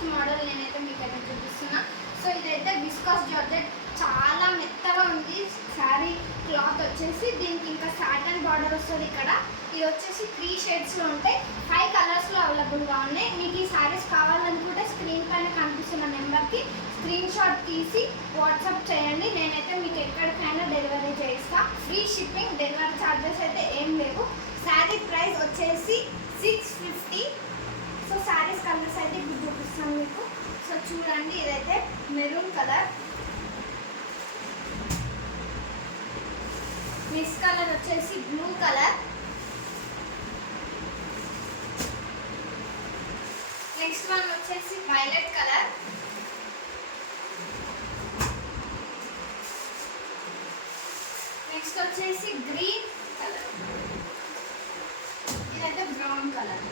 First model నేనైతే మీకైతే చూపిస్తున్నా. సో ఇదైతే విస్కాస్ జార్జెట్, చాలా మెత్తగా ఉంది శారీ క్లాత్ వచ్చేసి. దీనికి ఇంకా సాటన్ బార్డర్ వస్తుంది ఇక్కడ. ఇది వచ్చేసి 3 షేడ్స్లో ఉంటాయి, 5 కలర్స్లో అవైలబుల్గా ఉన్నాయి. మీకు ఈ శారీస్ కావాలనుకుంటే స్క్రీన్ పైన కనిపిస్తున్న నెంబర్కి స్క్రీన్ షాట్ తీసి వాట్సాప్ చేయండి. నేనైతే మీకు ఎక్కడికైనా డెలివరీ చేయిస్తా. ఫ్రీ షిప్పింగ్, డెలివరీ ఛార్జెస్ అయితే ఏం లేవు. శారీ ప్రైస్ వచ్చేసి 650. సో శారీస్ కలర్స్ అయితే ఇప్పుడు చూపిస్తాను మీకు. సో చూడండి, ఇదైతే మెరూన్ కలర్, మిక్స్ కలర్ వచ్చేసి బ్లూ కలర్, నెక్స్ట్ వన్ వచ్చేసి వైలెట్ కలర్, నెక్స్ట్ వచ్చేసి గ్రీన్ కలర్, ఇదైతే బ్రౌన్ కలర్.